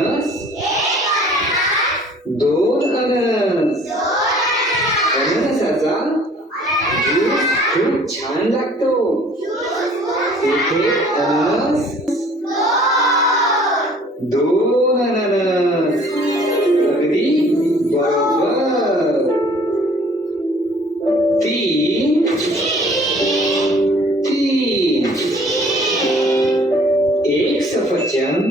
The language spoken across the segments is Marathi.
अननस, दोन अननस. अननसाचा ज्यूस खूप छान लागतो. इथे अननस, दोन अननस. अगदी बरोबर. तीन, एक सफरचंद,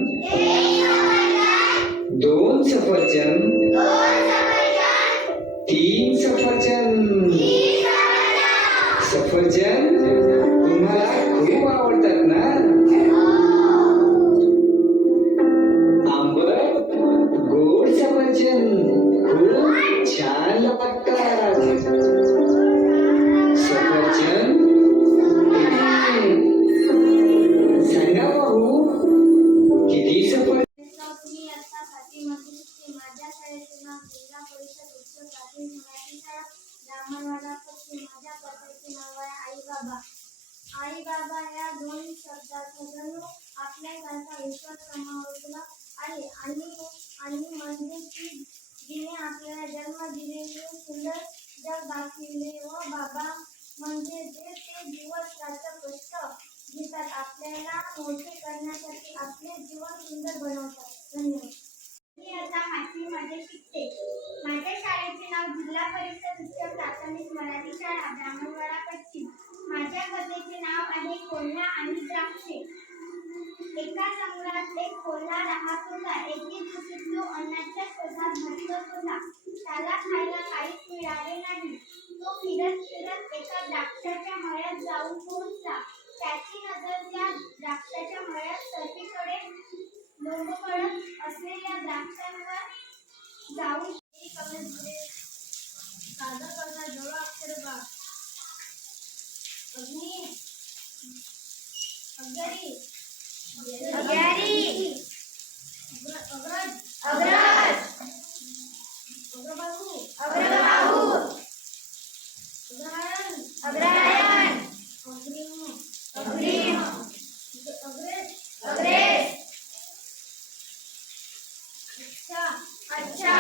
दोन सफरचंद, तीन सफरचंद. सफरचंद तुम्हाला खूप आवडतात ना? आंबट गोड सफरचंद खूप छान लागतात. सफरचंद सांगा भाऊ, किती सफरचंद? मी आता फाटीमध्ये शिकते. माझ्या शाळेचे नाव जिल्हा परिषद उच्च प्राथमिक मराठी शाळा ब्राह्मणवाडा पश्चिम. माझ्या पत्त्याचे नाव आहे आई बाबा. आई बाबा या दोन शब्दाचा जणू आपल्यासारखा विश्वास समावला आहे. आणि म्हणजे की जिने आपल्याला जन्म दिलेले सुंदर जग दाखविले. व बाबा म्हणजे ते दिवस रात्र कष्ट घेतात आपल्याला मोठे करण्यासाठी, आपले जीवन सुंदर बनवतात. धन्यवाद. मी आता 8वी मध्ये शिकते. माझ्या शाळेचे नाव जिल्हा परिषद उच्च प्राथमिक मराठी शाळा ब्राह्मणवाडा पश्चिम. माझ्या कथेचे नाव आहे कोल्हा आणि द्राक्षे. एका जंगलात एक कोल्हा राहत होता. एके दिवशी तो अन्नाच्या शोधात भटकत होता. त्याला खायला काहीच मिळाले नाही. तो फिरत फिरत एका द्राक्षाच्या मळ्यात जाऊन पोहोचला. त्याची नजर त्या द्राक्षाच्या मळ्यात सर्वीकडे लोंबकळत असलेल्या द्राक्षांवर जाऊन सादर करता. जवळ अक्षर बा अग्नी, अग्यारी, अग्यारी, अग्रज, अग्रज, अग्रबाहू, अग्रबाहू, अग्रहायण, अग्रहायण, अग्रिम, अग्रिम, अग्रेस, अग्रेस. अच्छा, अच्छा.